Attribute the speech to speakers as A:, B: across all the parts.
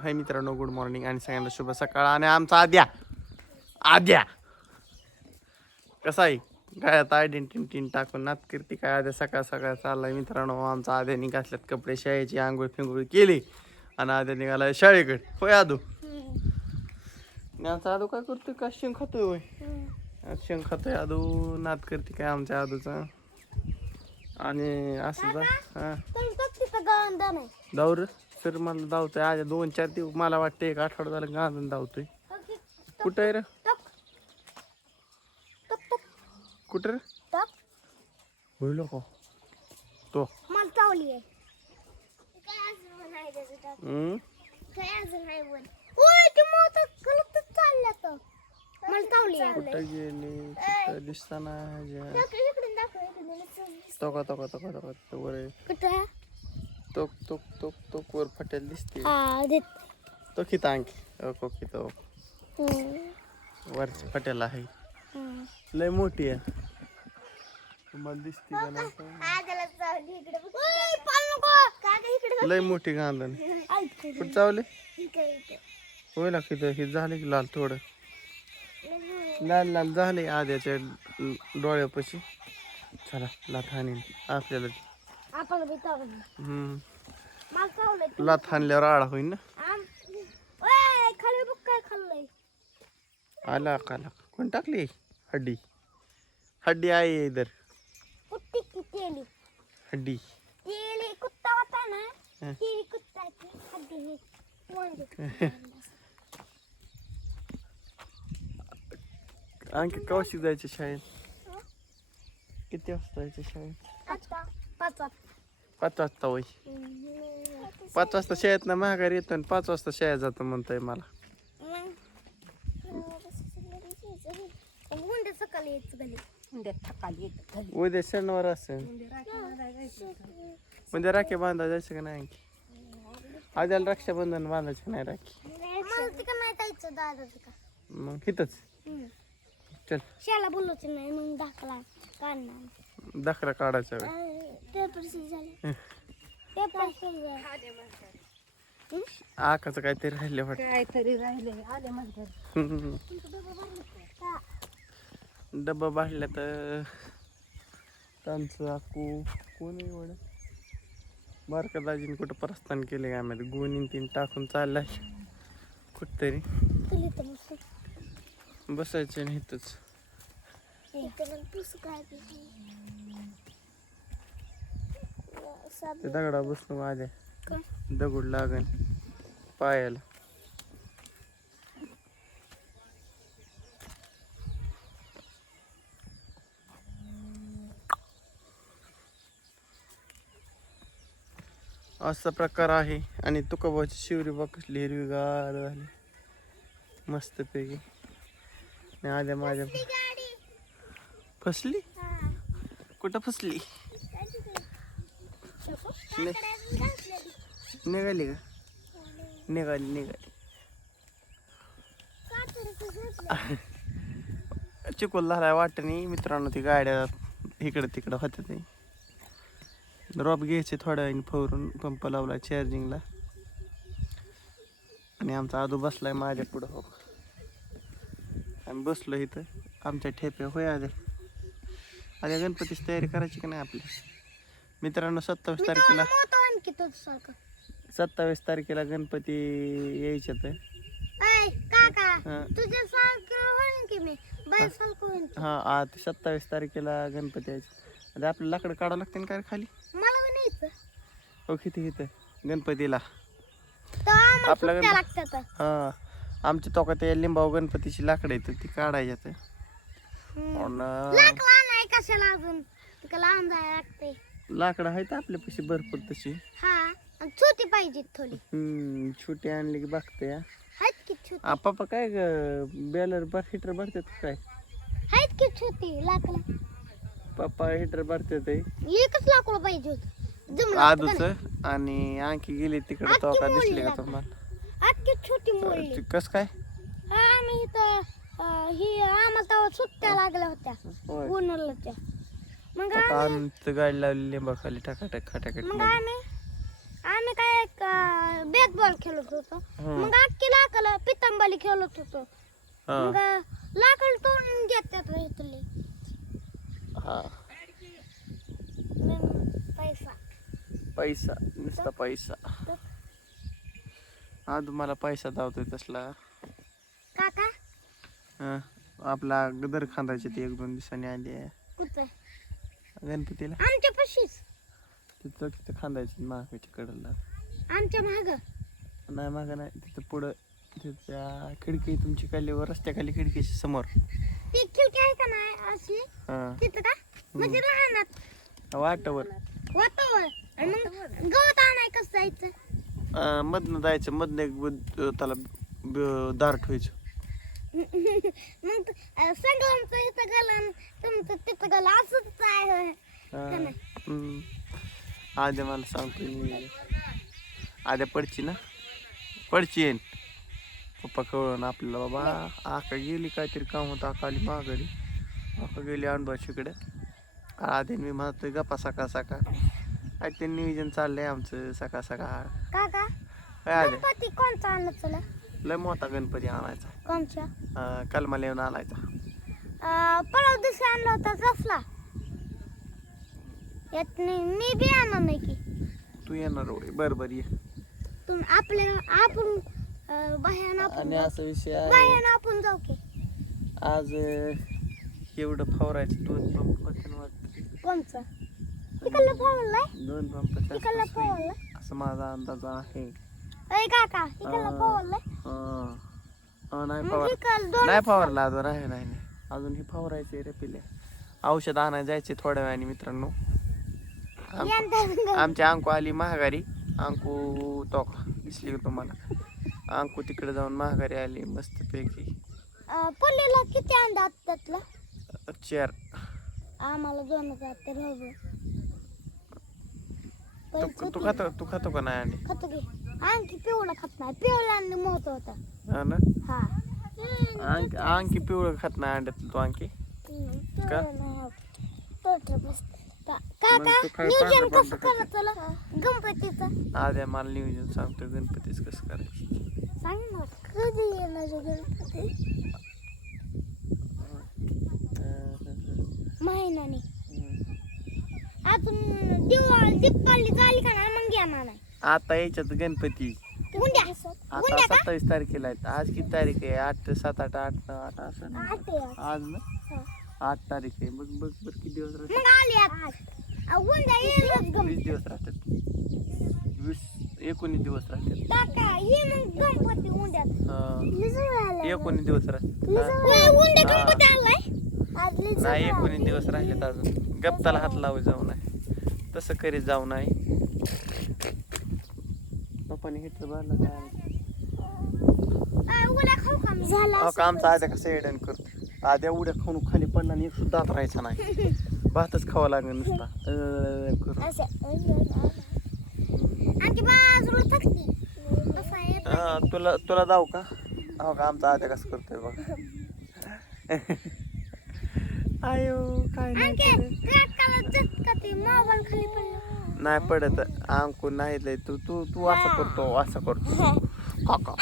A: हाय मित्रांनो good morning आणि सगळ्यांना शुभ सकाळ आणि आमचा आद्या. आद्या. कसा आहे? काय आता आयडेंटिटी टाकून नात कीर्ती काय आद्या सकाळ सकाळ चाललाय मित्रांनो? आमचा आद्याने घातल्यात कपडे शाळेची आंघोळ फिंगोळ केली आणि आद्या निघालाय शाळेकडे. होय आदू? आमचा आदू काय करतोय? का शेंग खातोय होय? शेंग खातोय आदू. नात करते काय आमच्या आदूचा. आणि असं जा. हा. सर मला धावतोय. आज दोन चार दिवस मला वाटतं एक आठवडा झालं गाजून धावतोय. कुठं आहे रे? कुठं रे? होईल का तो. हम्म?
B: ते
A: कुठं गेली? कुठं दिसताना?
B: इकडून दाखव इकडून.
A: तोका तोका तोका तोका तो वर आहे.
B: कुठं?
A: तोक तोक तोक तोक वर फटेल दिसते. तो खित आणखी ओको खितो वरची फटेल आहे. लय मोठी आहे. तुम्हाला दिसते का नाही? लय मोठी गांधण. कुठं चावले ना किती हे झाले की लाल थोडं. लाल लाल झाले आद्याच्या डोळ्यापाशी. चला लाथ हाणी आपल्याला
B: आपण बी चावलं
A: हम्म.
B: मला चावलं
A: लाथ हाणल्यावर आळा होईन ना?
B: आम ओय खाली बघ काय खाल्लंय.
A: आला काला कोण टाकली? हड्डी. हड्डी आहे इधर.
B: कुट्टी की तेली?
A: हड्डी.
B: तेली कुत्ता होता ना
A: हं.
B: तेली कुत्ता की हड्डी हे वांगे.
A: आणखी कवशी जायचे शाळेत? किती वाजता जायचे शाळेत?
B: आता. पाच वाजता.
A: पाच वाजता होय.
B: हम्म.
A: पाच वाजता शाळेत ना महागारी येतो आणि पाच वाजता शाळेत जातो म्हणताय मला.
B: मग गुंडे सकाळी यायचं घरी
A: उद्या शनिवार असेल. म्हणजे राखी बांधा जायचं का नाही आणखी? आद्याला रक्षाबंधन बांधायचं नाही राखी?
B: मला तिकडं नाही जायचं दादाचं का?
A: मग हिथंच चल.
B: शाला बोलवचं नाही मग दाखला काढणार.
A: दखरा काढायचा वेळ
B: पेपर झाले. पेपर झाले.
A: आकाचं काहीतरी राहिले वाटत.
C: काहीतरी राहिले आले म्हणतात.
A: डब्बा बाटल्या तर त्यांचं आकू कोण एवढं? बारका दाजीने कुठं प्रस्थान केले का आम्हाला गोणीन तीन टाकून चाललाय. कुठतरी. बसायचं नाही इथंच
B: इथं पुस काय
A: ते दगडा बसलो माझ्या. दगड लागन पायाला. असा प्रकार आहे आणि तुकोबाची शिवरी बा कसली हिरवीगार झाली. मस्तपैकी. आणि आद्या माझ्या फसली? कुठं फसली? निघाली का? निघाली निघाली. चिकोल झालाय वाटणी. मित्रांनो ती गाड्या इकडं तिकडं होत्या ते. ड्रॉप घ्यायचे थोड्या वेळाने फवरून. पंप लावला चार्जिंगला आणि आमचा आदू बसलाय माझ्या पुढं हो आम्ही बसलो इथं. आमच्या ठेप्या होय आधी आद्या गणपतीची तयारी करायची का नाही आपली? मित्रांनो सत्तावीस तारखेला सत्तावीस तारखेला गणपती यायचे तर. हा.
B: की
A: हा. ते सत्तावीस तारखेला गणपती यायचे. आता आपलं लाकडं काढावं लागते ना काय खाली? हो किती इथं? गणपतीला. आपल्या
B: सुट्ट्या
A: गण-
B: लागतात.
A: हा. आमच्या तोका ते लिंबाव गणपतीची लाकडं येतं ती काढायची तर
B: नाही कशाला अजून? तिकडे लांब जायला लागते
A: लाकडं आहेत आपल्यापाशी भरपूर तशी.
B: हा आणि छोटी पाहिजे थोडी.
A: हम्म छोटी आणली की बघते
B: आहेत की छोटी?
A: पप्पा काय ग बॅलर बर हिटर भरतात का काय?
B: आहेत की छोटी लाकडं?
A: पप्पा हिटर भरतात ते
B: एकच लाकूड पाहिजे होत. जमलं
A: आदूच आणि आणखी गेली तिकडे
B: आजची
A: तो का दिसली का. तुम्हाला?
B: आजची छोटी
A: ती कस काय?
B: हा आम्ही इथं अं, ही आम्हाला तेव्हा सुट्ट्या लागल्या होत्या.
A: होय.
B: उन्हाळ्याच्या मग
A: आता
B: आम्ही
A: तर गाडी लावली लिंबा खाली टाकाटक खाटाकट
B: मग आम्ही आम्ही काय बॅट बॉल खेळत होतो.
A: हं.
B: मग अख्खी लाकड पितंबली खेळत होतो.
A: हा.
B: मग लाकड तोडून घेतात इथले.
A: हा.
B: मग पैसा.
A: पैसा नुसता पैसा. हा तुम्हाला पैसा धावतोय तसला. हा आपला गदर खांदायचे ते एक दोन दिवसांनी आली. आहे गणपतीला.
B: आमच्या पशीच.
A: तिथं तिथं खांदायचे मागाच्या कडला.
B: आमच्या माग.
A: नाही मागं नाही. तिथं पुढं तिथं खिडकी तुमची खाली रस्त्याखाली खिडकीच्या समोर.
B: ती खिडकी आहे का नाही असली तिथं का? म्हणजे लहानात.
A: वाटावर.
B: आणि मग गवत आणाय कसं जायचं?
A: मधनं जायचं. मधनं एक त्याला दार ठेवायचं.
B: मग संग्रामचं इथं गेलं तुमचं तिथं गेलं असंच आहे.
A: हा. हम्म. आद्या मला सांगतो मी. आद्या पडची ना? पडची येईन पप्पा कळून आपल्याला बाबा. आका गेली काहीतरी काम होतं. आका आली माघारी. आका गेली अनबाशीकडे आद्याने मी म्हणतोय गप्पा सकाळ सकाळ काय ते नियोजन चाललंय आमचं सकाळ सकाळ
B: काका
A: काय आद्या
B: गणपती कोणचा आणलं तुला?
A: लय मोठा गणपती आणायचा.
B: कोणच्या?
A: अं, कलमाला येऊन आणायचा.
B: अं, परवा दिवशी आणला होता कसला? यात नाही मी बी आणणार नाही की.
A: तू येणार होय. बरं बरं ये.
B: तुम्ही आपल्या आपण अं, बाहेर आपण
A: आणि
B: जाऊ.
A: असा विषय आहे.
B: बाहेर आपण जाऊ की.
A: आज अं, एवढं फवारायचं दोन पंप होते ना वाटतं.
B: कोणचा? तिकडलं पवलंय
A: दोन
B: तिकडलं
A: होईल.
B: पवलंय
A: असं माझा अंदाज आहे.
B: अय काका तिकडलं
A: अं,
B: पवलंय
A: अं, अं, नाही फवार
B: दोन
A: नाही फवारला अजून आहे नाही. नाही. अजून हे फवारायचे रे पिले औषध आणायला जायचे थोड्या वेळाने मित्रांनो. आम-
B: यंदा
A: आमची अंकू आली महागारी. अंकू तो दिसली का तुम्हाला? अंकू तिकडे जाऊन महागारी आली मस्तपैकी
B: पल्लीला किती अंदा त्यातला?
A: चेअर
B: आम्हाला दोन हजार तर हवं.
A: तू तू खातो तू खातो का नाही आणि
B: खातो की. आणखी पिवळा खात नाही पिवळा आणि मोठ होता
A: हा ना
B: हा
A: अंकी पिवळं खात नाही अंड्यात तू अंकी का?
B: काका
A: मग तू काय
B: नियोजन
A: पांढरं
B: कसं
A: पांढरं
B: करत तुला गणपतीचं
A: आद्या मला नियोजन सांगतो गणपतीच कसं करायचं
B: सांग ना कधी येणार गणपती महिन्याने अजून दिवाळी दीपावली झाली का ना मग नाही
A: आता यायच्यात गणपती. आता सत्तावीस तारखेला आहेत. आज किती तारीख आहे? आठ सात आठ आठ नऊ, आठ असं. आज. ना. आठ तारीख आहे. बघ बघ बघ किती दिवस राहतात?
B: मग
A: वीस दिवस राहतात. वीस एकोणीस दिवस राहतात.
B: मग.
A: एकोणीस दिवस राहतात. नाही एकोणीस दिवस राहिलेत अजून. गप्ताला हात लावू जाऊ नाही तसं करीत जाऊ नाही पप्पाने हिटर भरलं काय
B: उद्या खाऊ का मी? झाला
A: अहो का आमचा आद्या कसं एडन करतो? आद्या उड्या खाऊन खाली पडला आणि एक सुद्धा आत राहायचा नाही. भातच खावा लागेल नुसता. तुला तुला जाऊ का? हो का आमचा आद्या कसं करतोय बघ. आयो काय नाही
B: खाली
A: नाही पडत. अंकू नाही लय. तू तू तू असं करतो असं करतो. काका.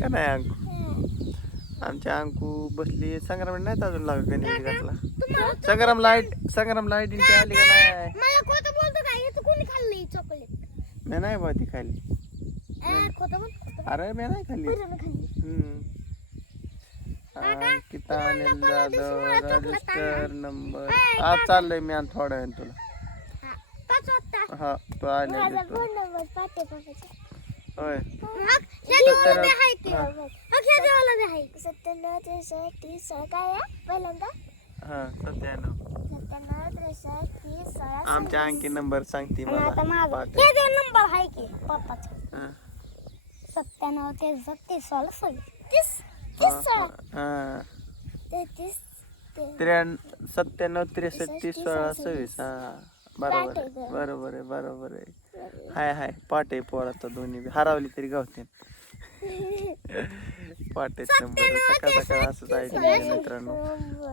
A: का नाही अंकू आमच्या अंकू बसली. संग्राम नाहीत अजून लागत गणित घातला संग्राम लाइट संग्राम लाइट इथे आली का नाही? मी नाही बा ती
B: खोटं
A: अरे मी नाही. अंकिता अनिल जाधव रजिस्टर नंबर आज चाललंय मी आणि थोड्या वेळ तुला.
B: हा
A: तू आले
B: माझा
A: तू.
B: फोन नंबर पाठव
A: होय. हा.
B: सत्त्याण्णव त्रेसष्ट तीस सोळा काय आहे? पहिल्यांदा?
A: हा सत्याण्णव
B: सत्त्याण्णव त्रेसष्ट तीस सोळा
A: आमच्या अंकी नंबर सांगते
B: आता माझा.
A: पाठ.
B: नंबर आहे की? पप्पाचा
A: हा.
B: सत्त्याण्णव त्रेसष्ट तीस सोळा सव्वीस तीस तीस सोळा.
A: हा.
B: तेहतीस ते-
A: त्र्याण्णव सत्त्याण्णव त्रेसष्ट तीस सोळा सव्वीस. हा. बरोबर
B: आहे
A: आहे. बरोबर आहे बरोबर आहे. हाय हाय. पाट आहे पोराचा दोन्ही बी. हरवली तरी गावते वाटेच नंबर सकाळ सकाळ असं जायचं मित्रांनो.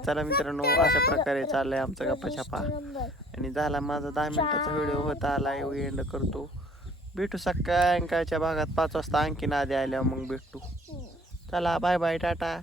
A: चला मित्रांनो अशा प्रकारे चाललंय आमचा गप्पा छापा. आणि झाला माझा दहा मिनिटाचा व्हिडिओ होता आला एंड करतो. भेटू सकाळच्या भागात पाच वाजता आणखीन आधी आल्यावर मग भेटू. चला बाय बाय टाटा.